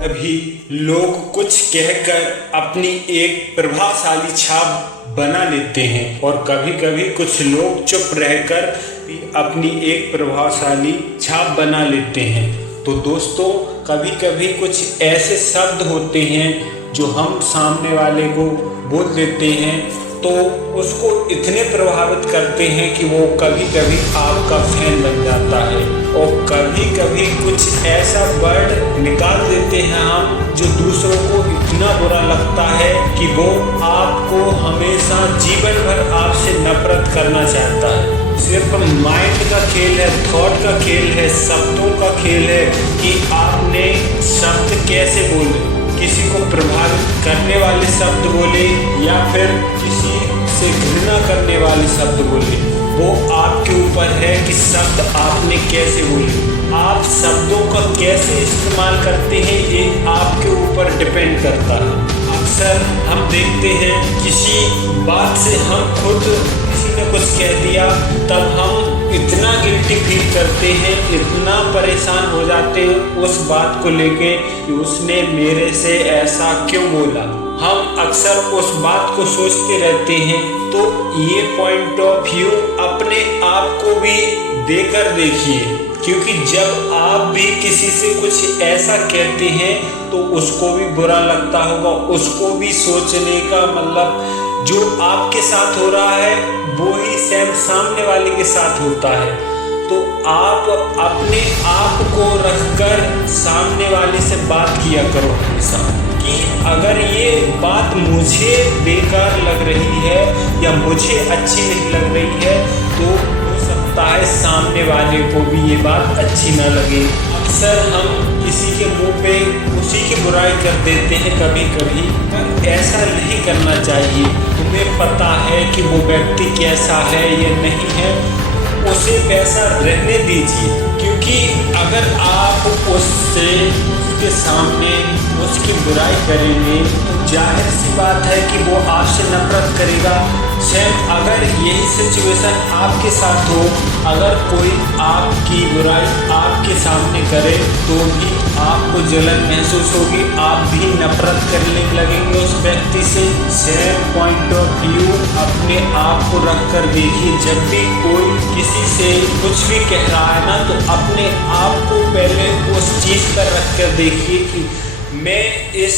कभी लोग कुछ कहकर अपनी एक प्रभावशाली छाप बना लेते हैं और कभी कभी कुछ लोग चुप रहकर भी अपनी एक प्रभावशाली छाप बना लेते हैं। तो दोस्तों, कभी कभी कुछ ऐसे शब्द होते हैं जो हम सामने वाले को बोल देते हैं तो उसको इतने प्रभावित करते हैं कि वो कभी कभी आपका फैन बन जाता है। और कभी कभी कुछ ऐसा वर्ड निकाल देते हैं हम जो दूसरों को इतना बुरा लगता है कि वो आपको हमेशा जीवन भर आपसे नफरत करना चाहता है। सिर्फ माइंड का खेल है, थॉट का खेल है, शब्दों का खेल है कि आपने शब्द कैसे बोले, किसी को प्रभावित करने वाले शब्द बोले या फिर किसी से घृणा करने वाले शब्द बोले। वो आपके ऊपर है कि शब्द आपने कैसे बोले। आप शब्दों का कैसे इस्तेमाल करते हैं ये आपके ऊपर डिपेंड करता है। अक्सर हम देखते हैं किसी बात से हम खुद किसी ने कुछ कह दिया तब हम इतना गिल्टी फील करते हैं, इतना परेशान हो जाते हैं उस बात को लेके कि उसने मेरे से ऐसा क्यों बोला। हम अक्सर उस बात को सोचते रहते हैं। तो ये पॉइंट ऑफ व्यू अपने आप को भी देकर देखिए, क्योंकि जब आप भी किसी से कुछ ऐसा कहते हैं तो उसको भी बुरा लगता होगा, उसको भी सोचने का मतलब जो आपके साथ हो रहा है वो ही सेम सामने वाले के साथ होता है। तो आप अपने आप को रखकर सामने वाले से बात किया करो हमेशा कि अगर ये बात मुझे बेकार लग रही है या मुझे अच्छी नहीं लग रही है तो हो सकता है सामने वाले को भी ये बात अच्छी ना लगे। अक्सर हम किसी के मुंह पे उसी की बुराई कर देते हैं कभी कभी, पर ऐसा नहीं करना चाहिए। तुम्हें पता है कि वो व्यक्ति कैसा है या नहीं है, उसे वैसा रहने दीजिए। क्योंकि अगर आप उसके सामने उसकी बुराई करेंगे तो जाहिर सी बात है कि वो आपसे नफरत करेगा। सेम अगर यही सिचुएशन आपके साथ हो, अगर कोई आपकी बुराई आपके सामने करे तो भी आपको जलन महसूस होगी, आप भी नफरत करने लगेंगे उस व्यक्ति से। सेम पॉइंट ऑफ व्यू अपने आप को रख कर देखिए। जब भी कोई किसी से कुछ भी कह रहा है ना तो अपने आप को पहले उस चीज़ पर रख कर देखिए कि मैं इस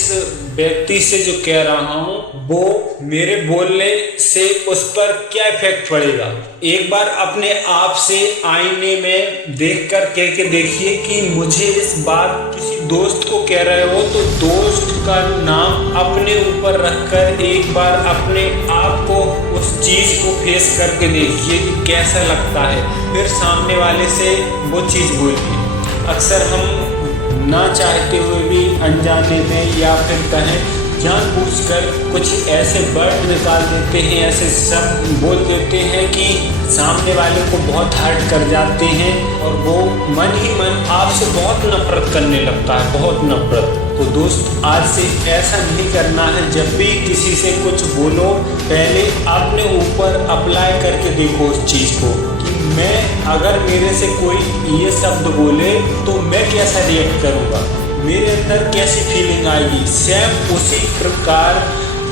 व्यक्ति से जो कह रहा हूँ वो मेरे बोलने से उस पर क्या इफेक्ट पड़ेगा। एक बार अपने आप से आईने में देखकर कह के देखिए कि मुझे इस बात किसी दोस्त को कह रहे हो तो दोस्त का नाम अपने ऊपर रखकर एक बार अपने आप को उस चीज़ को फेस करके देखिए कि कैसा लगता है, फिर सामने वाले से वो चीज़ बोलिए। अक्सर हम ना चाहते हुए भी अनजाने में या फिर कहें जानबूझकर कुछ ऐसे वर्ड निकाल देते हैं, ऐसे शब्द बोल देते हैं कि सामने वाले को बहुत हर्ट कर जाते हैं और वो मन ही मन आपसे बहुत नफरत करने लगता है, बहुत नफरत। तो दोस्त, आज से ऐसा नहीं करना है। जब भी किसी से कुछ बोलो पहले अपने ऊपर अप्लाई करके देखो उस चीज़ को कि मैं अगर मेरे से कोई ये शब्द बोले तो मैं कैसा रिएक्ट करूँगा, मेरे अंदर कैसी फीलिंग आएगी। सेम उसी प्रकार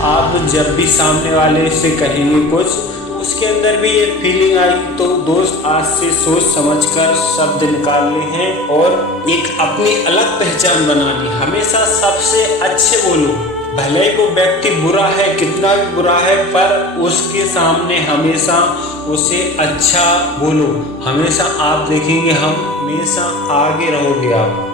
आप जब भी सामने वाले से कहेंगे कुछ उसके अंदर भी ये फीलिंग आई। तो दोस्त, आज से सोच समझकर शब्द निकालने हैं और एक अपनी अलग पहचान बनानी। हमेशा सबसे अच्छे बोलो, भले ही वो व्यक्ति बुरा है, कितना भी बुरा है, पर उसके सामने हमेशा उसे अच्छा बोलो। हमेशा आप देखेंगे हमेशा आगे रहोगे आप।